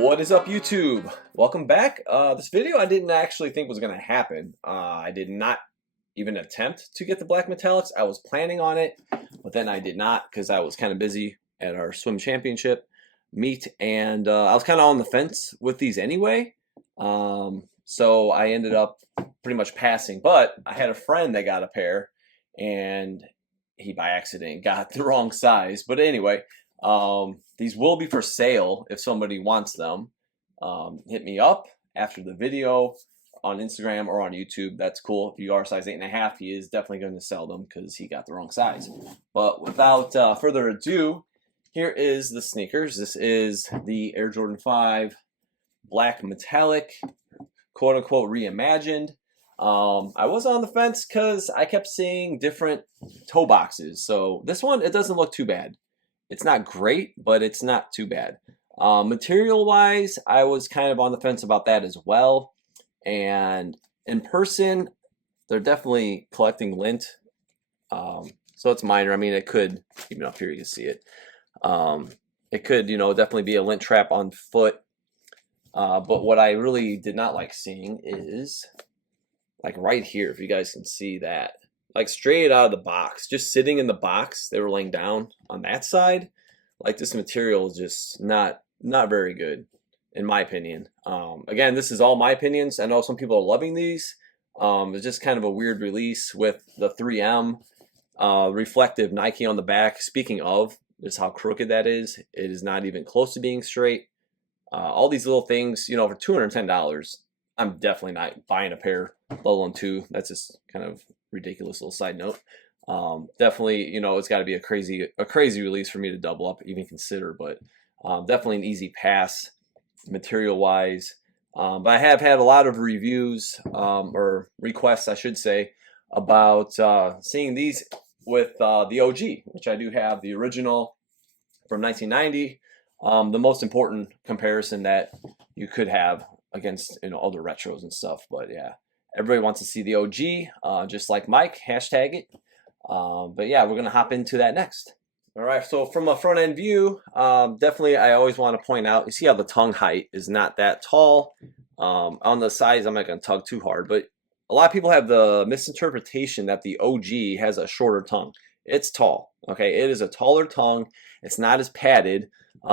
What is up, YouTube? Welcome back. This video I didn't actually think was going to happen. I did not even attempt to get the black metallics. I was planning on it, but then I did not because I was kind of busy at our swim championship meet, and I was kind of on the fence with these anyway. So I ended up pretty much passing, but I had a friend that got a pair, and he by accident got the wrong size. But anyway, these will be for sale if somebody wants them. Hit me up after the video on Instagram or on YouTube. That's cool. If you are size 8.5, he is definitely going to sell them because he got the wrong size. But without further ado, here is the sneakers. This is the Air Jordan 5 black metallic, quote unquote reimagined. I was on the fence because I kept seeing different toe boxes. So this one, it doesn't look too bad. It's not great, but it's not too bad. Material-wise, I was kind of on the fence about that as well. And in person, they're definitely collecting lint. So it's minor. I mean, it could, even up here you can see it. It could, definitely be a lint trap on foot. But what I really did not like seeing is, like right here, if you guys can see that. Like straight out of the box, just sitting in the box, they were laying down on that side. Like this material is just not very good, in my opinion. Again, this is all my opinions. I know some people are loving these. It's just kind of a weird release with the 3M reflective Nike on the back. Speaking of, just how crooked that is. It is not even close to being straight. All these little things, for $210, I'm definitely not buying a pair, let alone two. That's just kind of ridiculous little side note. Definitely, it's got to be a crazy release for me to double up, even consider. But definitely an easy pass, material wise. But I have had a lot of reviews or requests, I should say, about seeing these with the OG, which I do have the original from 1990. The most important comparison that you could have against other retros and stuff. But yeah, everybody wants to see the OG, just like Mike, hashtag it. But yeah, we're gonna hop into that next. All right, so from a front end view, definitely I always want to point out, you see how the tongue height is not that tall. On the sides, I'm not gonna tug too hard, but a lot of people have the misinterpretation that the OG has a shorter tongue. It's tall, okay? It is a taller tongue. It's not as padded.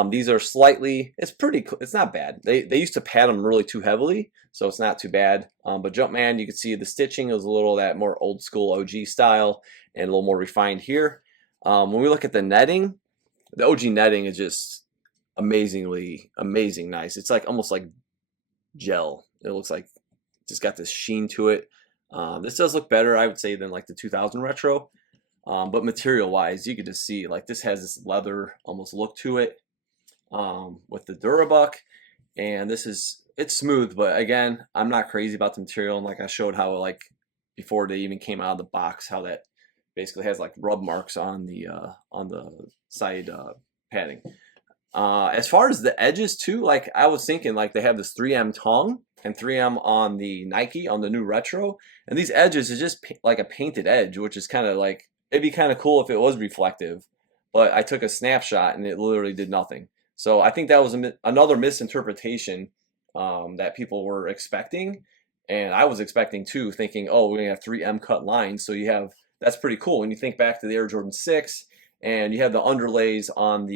These are slightly, it's not bad. They used to pad them really too heavily, so it's not too bad. But Jumpman, you can see the stitching is a little that more old school OG style and a little more refined here. When we look at the netting, the OG netting is just amazing nice. It's like almost like gel. It looks like just got this sheen to it. This does look better, I would say, than like the 2000 retro. But material wise, you could just see like this has this leather almost look to it with the Durabuck, and it's smooth. But again, I'm not crazy about the material, and like I showed how like before they even came out of the box, how that basically has like rub marks on the side padding. As far as the edges too, like I was thinking, like they have this 3M tongue and 3M on the Nike on the new retro, and these edges is just like a painted edge, which is kind of like, it'd be kind of cool if it was reflective, but I took a snapshot and it literally did nothing. So I think that was another misinterpretation that people were expecting, and I was expecting too, thinking, oh, we're gonna have 3M cut lines, so that's pretty cool. When you think back to the Air Jordan 6, and you have the underlays on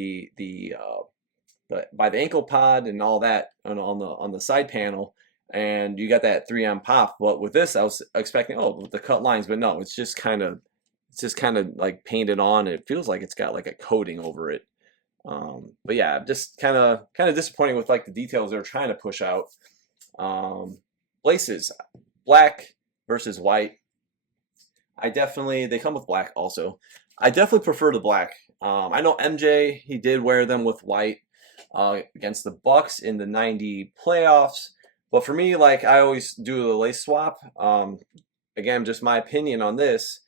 by the ankle pod and all that on the side panel, and you got that 3M pop. But with this, I was expecting, with the cut lines, but no, it's just kind of like painted on. It feels like it's got like a coating over it. But yeah, just kind of disappointing with like the details they're trying to push out. Laces, black versus white. They come with black also. I definitely prefer the black. I know MJ, he did wear them with white against the Bucks in the 90 playoffs. But for me, like I always do the lace swap. Again, just my opinion on this.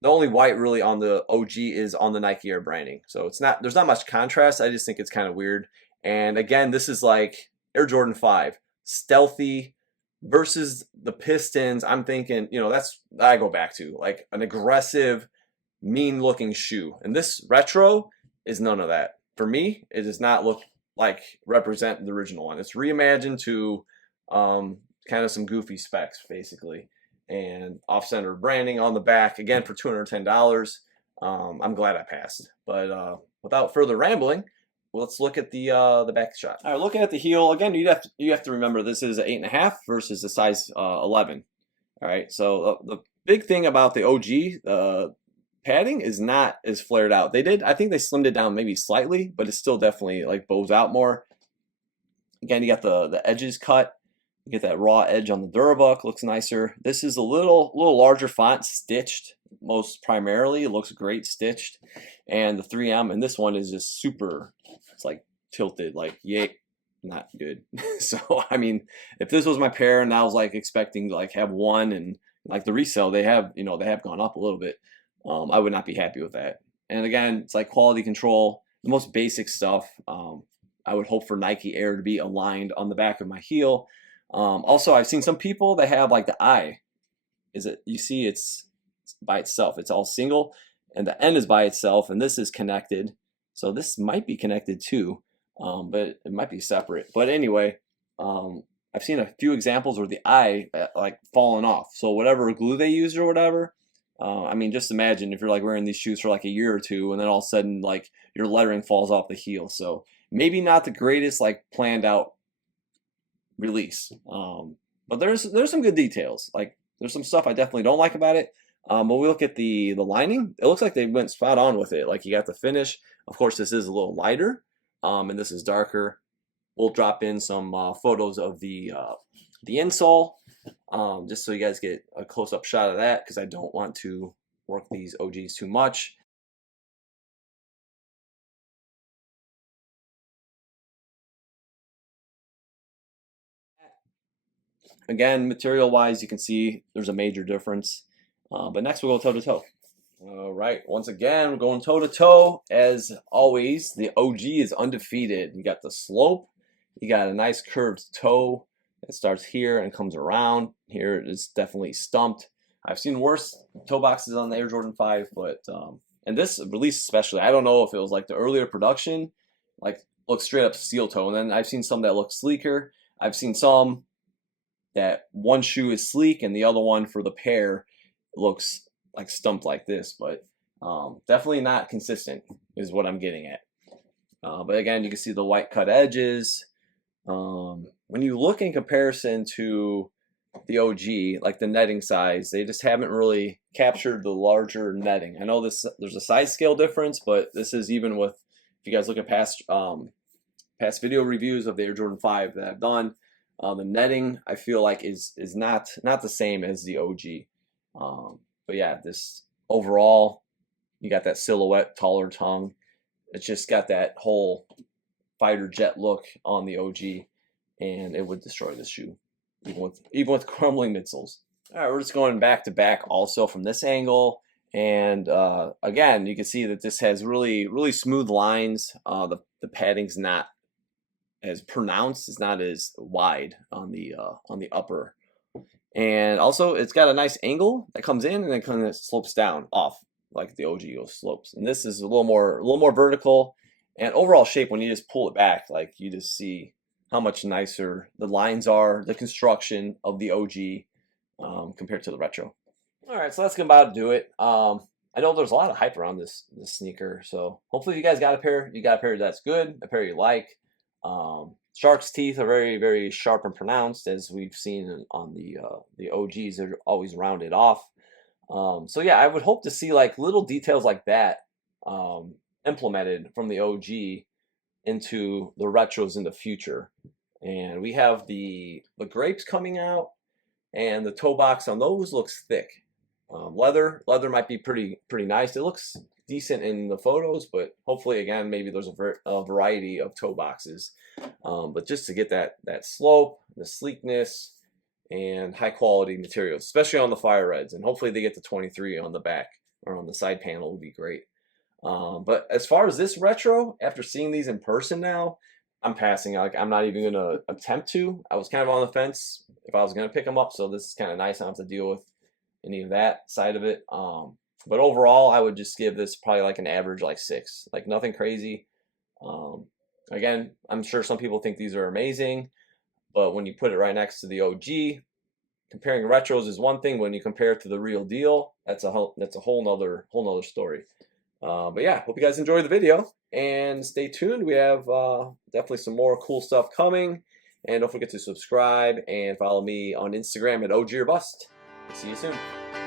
The only white really on the OG is on the Nike Air branding. So there's not much contrast. I just think it's kind of weird. And again, this is like Air Jordan 5, stealthy versus the Pistons. I'm thinking, I go back to like an aggressive, mean looking shoe. And this retro is none of that. For me, it does not look like represent the original one. It's reimagined to kind of some goofy specs basically, and off-center branding on the back again for $210. I'm glad I passed. But without further rambling, let's look at the back shot. All right, looking at the heel again, you have to remember this is an 8.5 versus a size 11. All right, so the big thing about the OG padding is not as flared out. I think they slimmed it down maybe slightly, but it's still definitely like bows out more. Again, you got the edges cut. You get that raw edge on the Durabuck, looks nicer. This is a little larger font, stitched most primarily. It looks great stitched. And the 3M, and this one is just super, it's like tilted, like yay, not good. So, I mean, if this was my pair and I was like expecting to like have one and like the resale, they have gone up a little bit. I would not be happy with that. And again, it's like quality control, the most basic stuff. I would hope for Nike Air to be aligned on the back of my heel. Also, I've seen some people that have like the eye. You see it's by itself. It's all single, and the end is by itself, and this is connected. So this might be connected too, but it might be separate. But anyway, I've seen a few examples where the eye like fallen off. So whatever glue they used or whatever. I mean, just imagine if you're like wearing these shoes for like a year or two, and then all of a sudden like your lettering falls off the heel. So maybe not the greatest like planned out release. But there's some good details. Like there's some stuff I definitely don't like about it. But we look at the lining. It looks like they went spot on with it. Like you got the finish. Of course, this is a little lighter, and this is darker. We'll drop in some photos of the insole, just so you guys get a close-up shot of that, because I don't want to work these OGs too much. Again, material-wise, you can see there's a major difference. But next we'll go toe-to-toe. All right, once again, we're going toe-to-toe. As always, the OG is undefeated. You got the slope. You got a nice curved toe. It starts here and comes around. Here it is definitely stumped. I've seen worse toe boxes on the Air Jordan 5, but and this release especially, I don't know if it was like the earlier production, like looks straight up steel toe, and then I've seen some that look sleeker. I've seen some that one shoe is sleek and the other one for the pair looks like stumped like this, but definitely not consistent is what I'm getting at. But again, you can see the white cut edges. When you look in comparison to the OG, like the netting size, they just haven't really captured the larger netting. I know there's a size scale difference, but this is even with, if you guys look at past video reviews of the Air Jordan 5 that I've done, the netting I feel like is not the same as the OG. But yeah, this overall, you got that silhouette, taller tongue. It's just got that whole fighter jet look on the OG, and it would destroy this shoe, even with crumbling midsoles. All right, we're just going back to back also from this angle, and again, you can see that this has really smooth lines. The padding's not as pronounced, it's not as wide on the upper, and also it's got a nice angle that comes in and then kind of slopes down off like the OG slopes, and this is a little more vertical. And overall shape, when you just pull it back, like you just see how much nicer the lines are, the construction of the OG compared to the retro. All right, so that's about to do it. I know there's a lot of hype around this sneaker, so hopefully if you guys got a pair, that's good, a pair you like. Shark's teeth are very sharp and pronounced, as we've seen on the OGs. They're always rounded off. So yeah, I would hope to see like little details like that implemented from the OG into the retros in the future. And we have the grapes coming out, and the toe box on those looks thick. Leather might be pretty nice. It looks decent in the photos, but hopefully again maybe there's a variety of toe boxes. But just to get that slope, the sleekness, and high quality materials, especially on the fire reds, and hopefully they get the 23 on the back or on the side panel would be great. But as far as this retro, after seeing these in person now, I'm passing. Like I'm not even gonna attempt to. I was kind of on the fence if I was gonna pick them up, so this is kind of nice. I don't have to deal with any of that side of it. But overall, I would just give this probably like an average like 6, like nothing crazy. Again, I'm sure some people think these are amazing, but when you put it right next to the OG, comparing retros is one thing. When you compare it to the real deal, that's a whole nother story. But yeah, hope you guys enjoyed the video and stay tuned. We have definitely some more cool stuff coming. And don't forget to subscribe and follow me on Instagram at OG or Bust. See you soon.